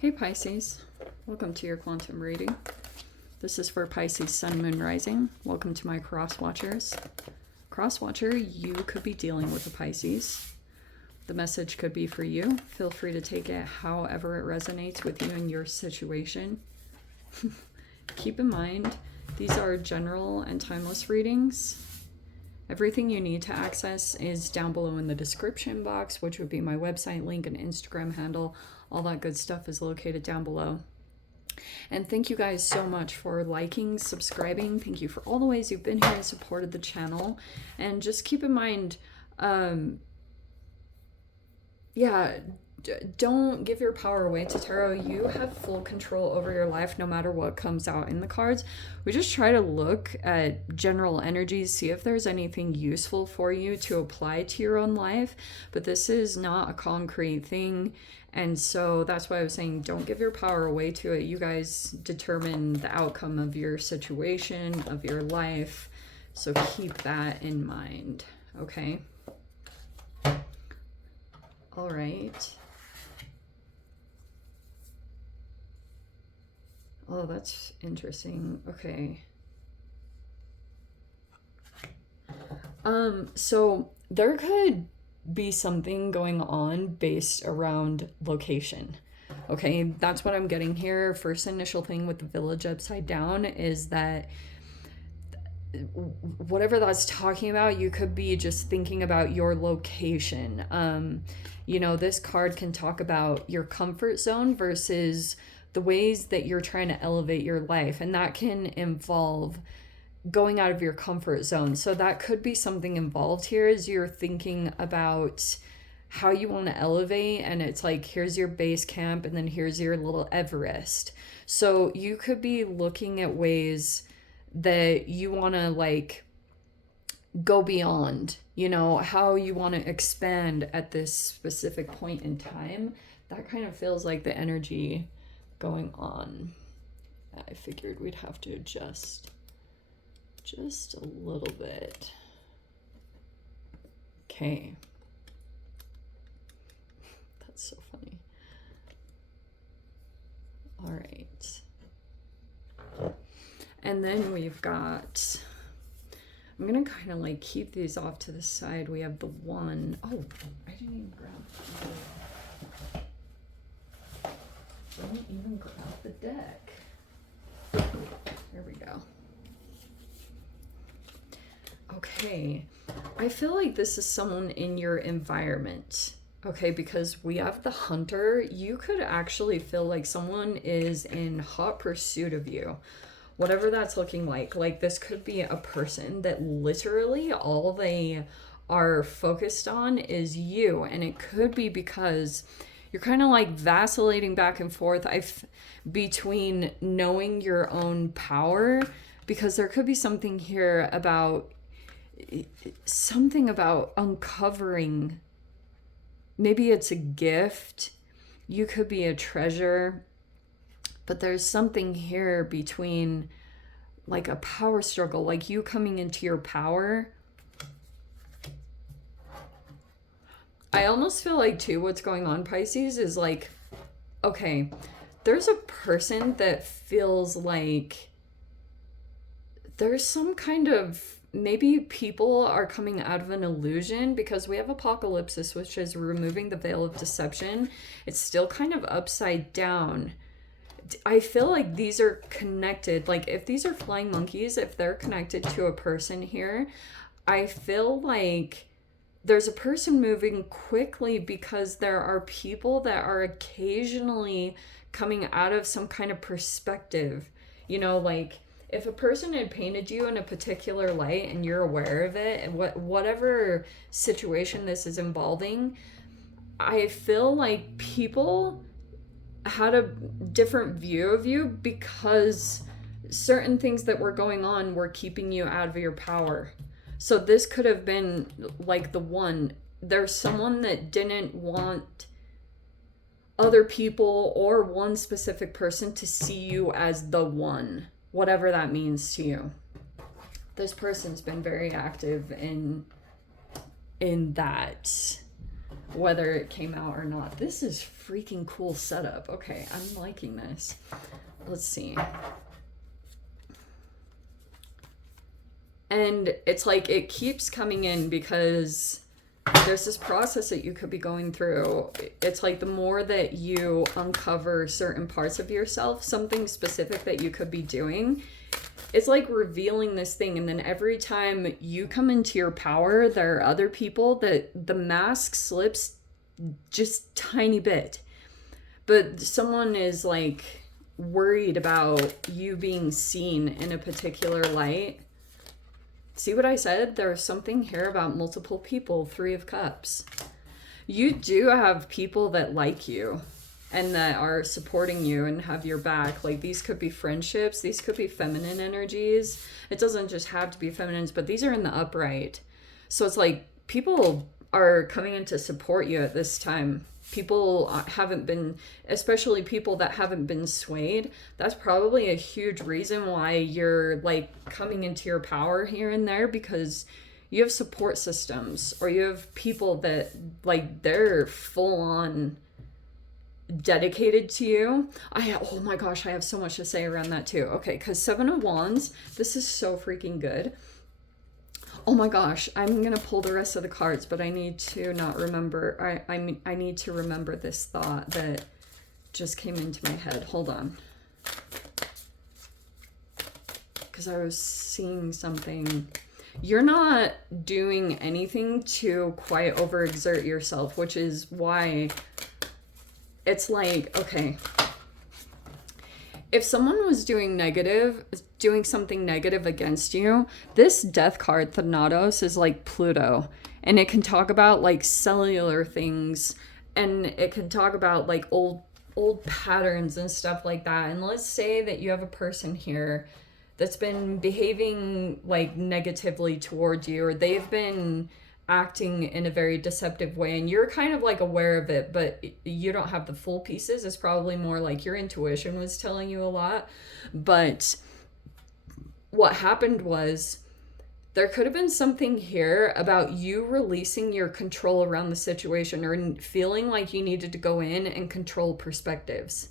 Hey Pisces, welcome to your quantum reading. This is for Pisces Sun, Moon, Rising. Welcome to my cross watchers. Cross watcher, you could be dealing with a Pisces. The message could be for you. Feel free to take it however it resonates with you and your situation. Keep in mind, these are general and timeless readings. Everything you need to access is down below in the description box, which would be my website link and Instagram handle. All that good stuff is located down below. And thank you guys so much for liking, subscribing. Thank you for all the ways you've been here and supported the channel. And just keep in mind, don't give your power away to tarot. You have full control over your life no matter what comes out in the cards. We just try to look at general energies, see if there's anything useful for you to apply to your own life. But this is not a concrete thing. And so that's why I was saying don't give your power away to it. You guys determine the outcome of your situation, of your life. So keep that in mind, okay? All right. Oh, that's interesting. Okay. So there could be something going on based around location. Okay, that's what I'm getting here. First initial thing with the village upside down is that whatever that's talking about, you could be just thinking about your location. You know, this card can talk about your comfort zone versus the ways that you're trying to elevate your life, and that can involve going out of your comfort zone. So that could be something involved here as you're thinking about how you want to elevate, and it's like, here's your base camp and then here's your little Everest. So you could be looking at ways that you want to like go beyond, you know, how you want to expand at this specific point in time. That kind of feels like the energy going on. I figured we'd have to adjust just a little bit. Okay. That's so funny. All right. And then we've got, I'm gonna kind of like keep these off to the side. We have the one, oh, I didn't even grab the deck. There we go. Okay, I feel like this is someone in your environment, okay, because we have the hunter. You could actually feel like someone is in hot pursuit of you, whatever that's looking like. Like this could be a person that literally all they are focused on is you, and it could be because you're kind of like vacillating back and forth between knowing your own power, because there could be something here about uncovering. Maybe it's a gift. You could be a treasure. But there's something here between like a power struggle, like you coming into your power. I almost feel like too, what's going on, Pisces, is like, okay, there's a person that feels like there's some kind of, maybe people are coming out of an illusion, because we have apocalypsis, which is removing the veil of deception. It's still kind of upside down. I feel like these are connected. Like if these are flying monkeys, if they're connected to a person here, I feel like there's a person moving quickly, because there are people that are occasionally coming out of some kind of perspective. You know, like if a person had painted you in a particular light and you're aware of it, and whatever situation this is involving, I feel like people had a different view of you because certain things that were going on were keeping you out of your power. So this could have been like the one. There's someone that didn't want other people or one specific person to see you as the one, whatever that means to you. This person's been very active in that. whether it came out or not. This is freaking cool setup. Okay, I'm liking this. Let's see. And it's like it keeps coming in because there's this process that you could be going through. It's like the more that you uncover certain parts of yourself, something specific that you could be doing, it's like revealing this thing. And then every time you come into your power, there are other people that the mask slips just tiny bit. But someone is like worried about you being seen in a particular light. See what I said? There's something here about multiple people. 3 of Cups. You do have people that like you and that are supporting you and have your back. Like, these could be friendships. These could be feminine energies. It doesn't just have to be feminines, but these are in the upright. So it's like people are coming in to support you at this time. People haven't been, especially people that haven't been swayed. That's probably a huge reason why you're like coming into your power here and there, because you have support systems, or you have people that like they're full on dedicated to you. Oh my gosh, I have so much to say around that too. Okay, because 7 of Wands, this is so freaking good. Oh my gosh, I'm gonna pull the rest of the cards, but I need to not remember. I need to remember this thought that just came into my head. Hold on. Because I was seeing something. You're not doing anything to quite overexert yourself, which is why it's like, okay, if someone was doing something negative against you, this death card, Thanatos, is like Pluto. And it can talk about like cellular things, and it can talk about like old patterns and stuff like that. And let's say that you have a person here that's been behaving like negatively towards you, or they've been acting in a very deceptive way, and you're kind of like aware of it, but you don't have the full pieces. It's probably more like your intuition was telling you a lot. But what happened was there could have been something here about you releasing your control around the situation, or feeling like you needed to go in and control perspectives.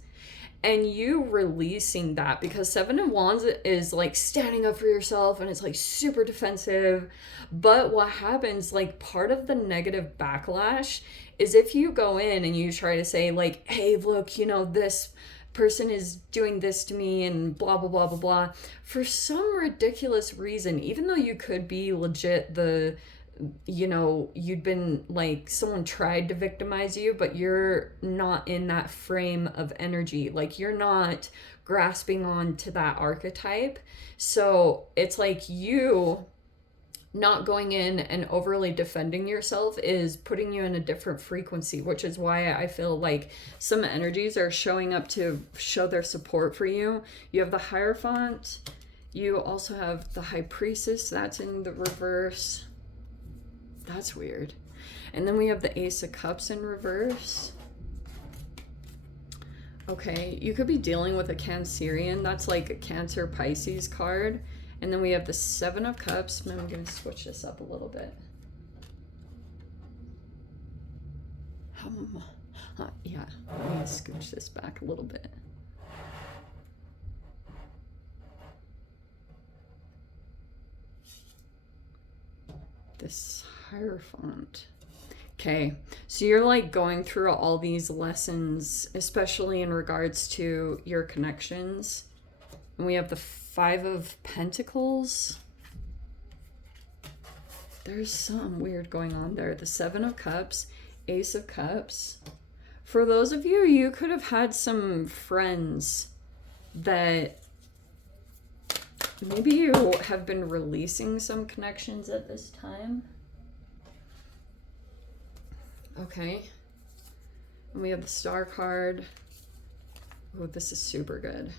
And you releasing that, because 7 of Wands is like standing up for yourself, and it's like super defensive. But what happens, like part of the negative backlash is if you go in and you try to say like, hey, look, you know, this person is doing this to me and blah, blah, blah, blah, blah. For some ridiculous reason, even though you could be legit you'd been like, someone tried to victimize you, but you're not in that frame of energy. Like, you're not grasping on to that archetype. So it's like you not going in and overly defending yourself is putting you in a different frequency, which is why I feel like some energies are showing up to show their support for you. You have the Hierophant. You also have the High Priestess. That's in the reverse. That's weird. And then we have the Ace of Cups in reverse. Okay, you could be dealing with a Cancerian. That's like a Cancer Pisces card. And then we have the 7 of Cups. I'm going to switch this up a little bit. Yeah, let me scooch this back a little bit. This Hierophant. Okay, so you're like going through all these lessons, especially in regards to your connections. And we have the 5 of Pentacles. There's something weird going on there. The 7 of Cups, Ace of Cups. For those of you, you could have had some friends that maybe you have been releasing some connections at this time. Okay. And we have the Star card. Oh, this is super good.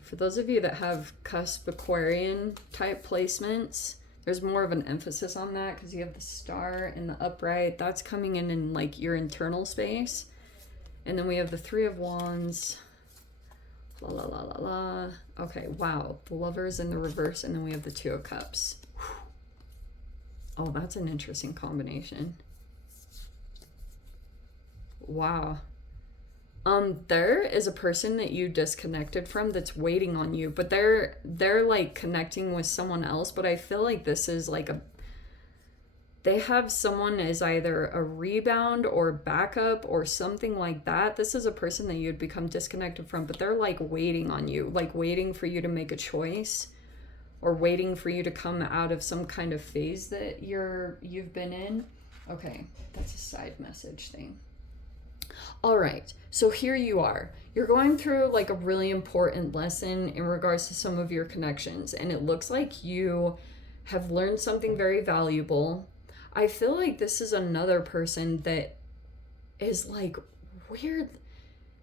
For those of you that have cusp Aquarian type placements, there's more of an emphasis on that because you have the Star in the upright. That's coming in like your internal space. And then we have the 3 of Wands. La la la la la. Okay, wow. The Lovers in the reverse, and then we have the 2 of Cups. Oh, that's an interesting combination. Wow. There is a person that you disconnected from that's waiting on you, but they're like connecting with someone else, but I feel like this is like a they have someone as either a rebound or backup or something like that. This is a person that you'd become disconnected from, but they're like waiting on you, like waiting for you to make a choice or waiting for you to come out of some kind of phase that you've been in. Okay, that's a side message thing. All right, so here you are. You're going through like a really important lesson in regards to some of your connections, and it looks like you have learned something very valuable. I feel like this is another person that is like weird.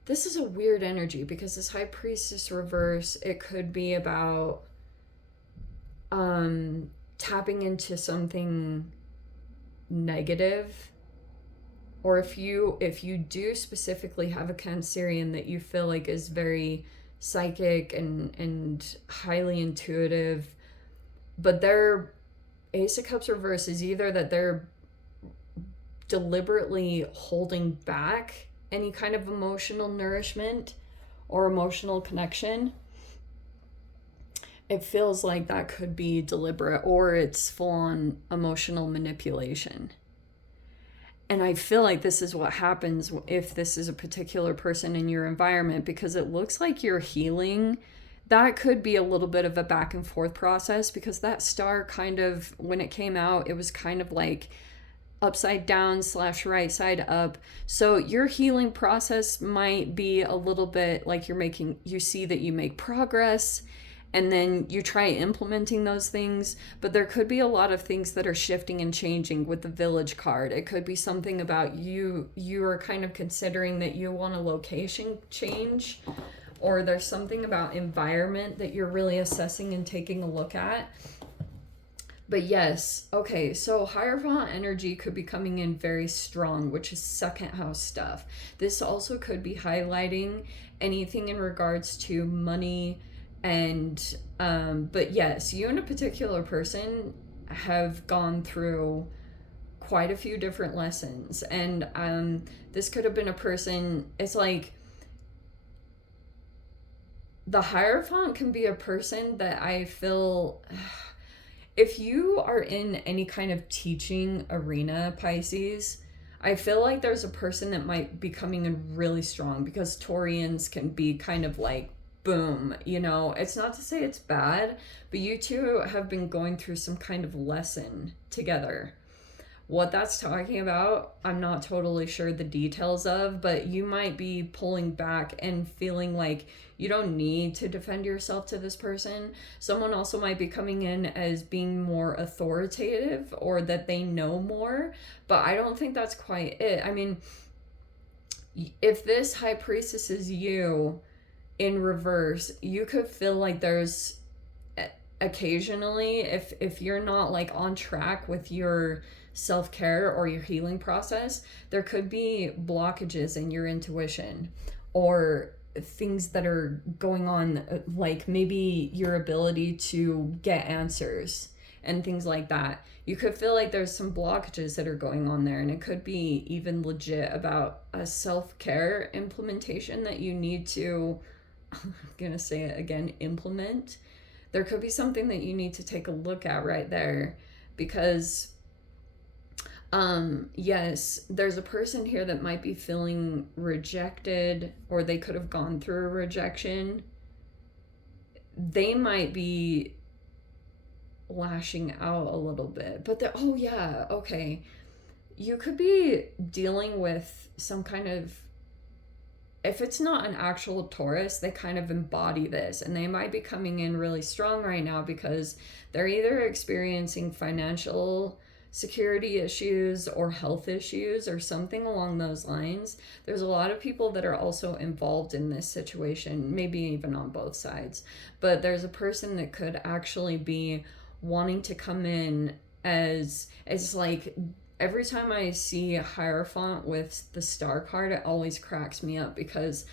This is a weird energy because this High Priestess reverse, it could be about tapping into something negative, or if you do specifically have a Cancerian that you feel like is very psychic and highly intuitive, but their Ace of Cups reverse is either that they're deliberately holding back any kind of emotional nourishment or emotional connection. It feels like that could be deliberate, or it's full-on emotional manipulation. And I feel like this is what happens if this is a particular person in your environment, because it looks like you're healing. That could be a little bit of a back and forth process, because that star kind of, when it came out, it was kind of like upside down / right side up. So your healing process might be a little bit like you see that you make progress, and then you try implementing those things, but there could be a lot of things that are shifting and changing with the Village card. It could be something about you are kind of considering that you want a location change, or there's something about environment that you're really assessing and taking a look at. But yes, okay, so Hierophant energy could be coming in very strong, which is second house stuff. This also could be highlighting anything in regards to money. And but yes, you and a particular person have gone through quite a few different lessons, and this could have been a person. It's like the Hierophant can be a person that I feel, if you are in any kind of teaching arena, Pisces, I feel like there's a person that might be coming in really strong, because Taurians can be kind of like boom, it's not to say it's bad, but you two have been going through some kind of lesson together. What that's talking about, I'm not totally sure the details of, but you might be pulling back and feeling like you don't need to defend yourself to this person. Someone also might be coming in as being more authoritative, or that they know more, but I don't think that's quite it. I mean, if this High Priestess is you in reverse, you could feel like there's occasionally, if you're not like on track with your self-care or your healing process, there could be blockages in your intuition, or things that are going on, like maybe your ability to get answers and things like that. You could feel like there's some blockages that are going on there, and it could be even legit about a self-care implementation that you need to, I'm gonna say it again, implement. There could be something that you need to take a look at right there, because yes, there's a person here that might be feeling rejected, or they could have gone through a rejection. They might be lashing out a little bit, but oh yeah, okay, you could be dealing with some kind of, if it's not an actual Taurus, they kind of embody this, and they might be coming in really strong right now because they're either experiencing financial security issues or health issues or something along those lines. There's a lot of people that are also involved in this situation, maybe even on both sides, but there's a person that could actually be wanting to come in as like, every time I see Hierophant with the star card, it always cracks me up, because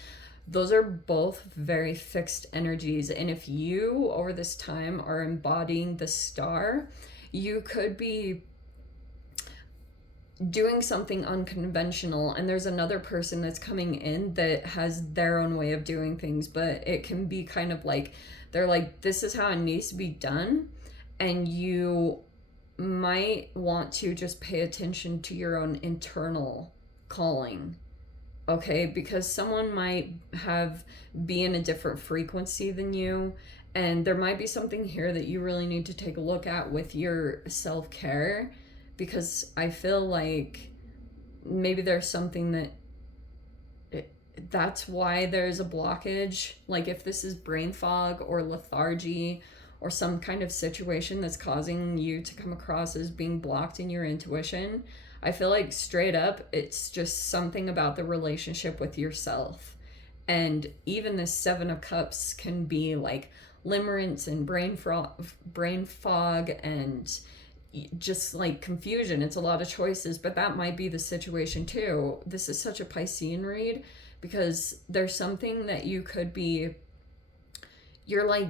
those are both very fixed energies. And if you, over this time, are embodying the star, you could be doing something unconventional, and there's another person that's coming in that has their own way of doing things, but it can be kind of like they're like, this is how it needs to be done, and you might want to just pay attention to your own internal calling, okay? Because someone might be in a different frequency than you, and there might be something here that you really need to take a look at with your self-care, because I feel like maybe there's something that's why there's a blockage. Like if this is brain fog or lethargy or some kind of situation that's causing you to come across as being blocked in your intuition, I feel like straight up it's just something about the relationship with yourself. And even the Seven of Cups can be like limerence and brain fog and just like confusion. It's a lot of choices, but that might be the situation too. This is such a Piscean read because there's something that you could be, you're like,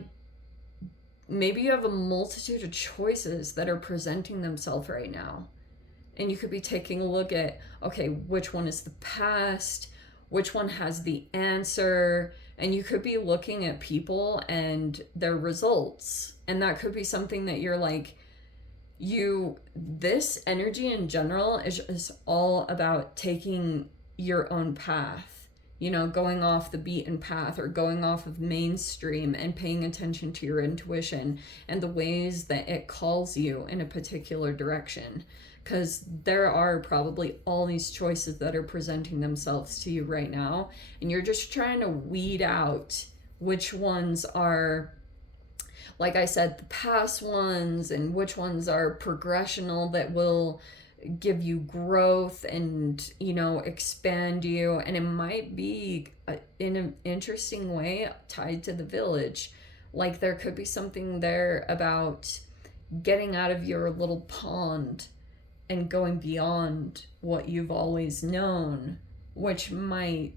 maybe you have a multitude of choices that are presenting themselves right now. And you could be taking a look at, okay, which one is the past? Which one has the answer? And you could be looking at people and their results. And that could be something that you're like, this energy in general is all about taking your own path, you know, going off the beaten path or going off of mainstream and paying attention to your intuition and the ways that it calls you in a particular direction. Because there are probably all these choices that are presenting themselves to you right now, and you're just trying to weed out which ones are, like I said, the past ones, and which ones are progressional that will give you growth and, you know, expand you. And it might be in an interesting way tied to the village. Like there could be something there about getting out of your little pond and going beyond what you've always known, which maybe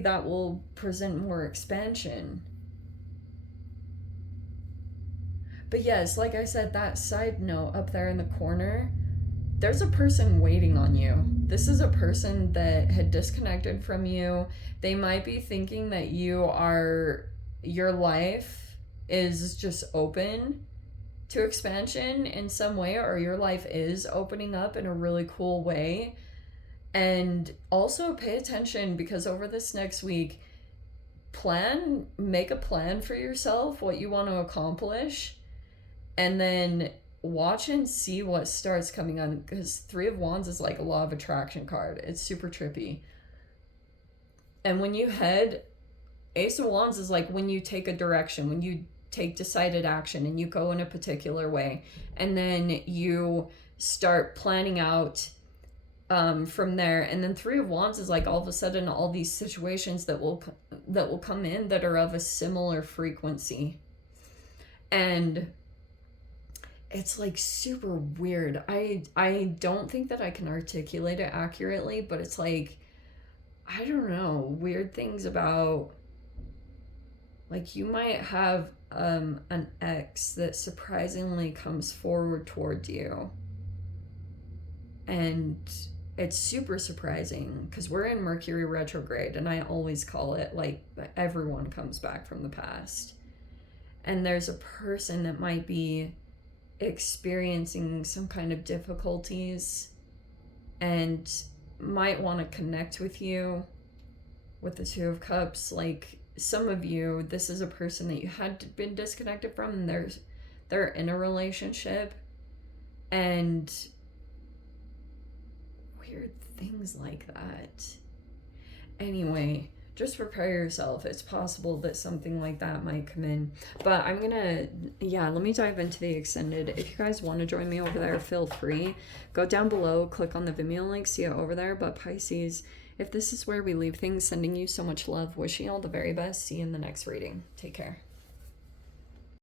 that will present more expansion. But yes, like I said, that side note up there in the corner, there's a person waiting on you. This is a person that had disconnected from you. They might be thinking that your life is just open to expansion in some way, or your life is opening up in a really cool way. And also pay attention, because over this next week, make a plan for yourself, what you want to accomplish, and then watch and see what starts coming on, because Three of Wands is like a law of attraction card. It's super trippy. And when you Ace of Wands is like when you take a direction, when you take decided action and you go in a particular way, and then you start planning out from there. And then Three of Wands is like all of a sudden all these situations that will come in that are of a similar frequency, and it's like super weird. I don't think that I can articulate it accurately, but it's like, I don't know, weird things about, like, you might have an ex that surprisingly comes forward towards you, and it's super surprising because we're in Mercury retrograde, and I always call it like everyone comes back from the past, and there's a person that might be experiencing some kind of difficulties and might want to connect with you with the Two of Cups. Like, some of you, this is a person that you had been disconnected from, and they're in a relationship, and weird things like that. Anyway, just prepare yourself. It's possible that something like that might come in. But let me dive into the extended. If you guys want to join me over there, feel free. Go down below, click on the Vimeo link, see it over there. But Pisces, if this is where we leave things, sending you so much love, wishing you all the very best. See you in the next reading. Take care.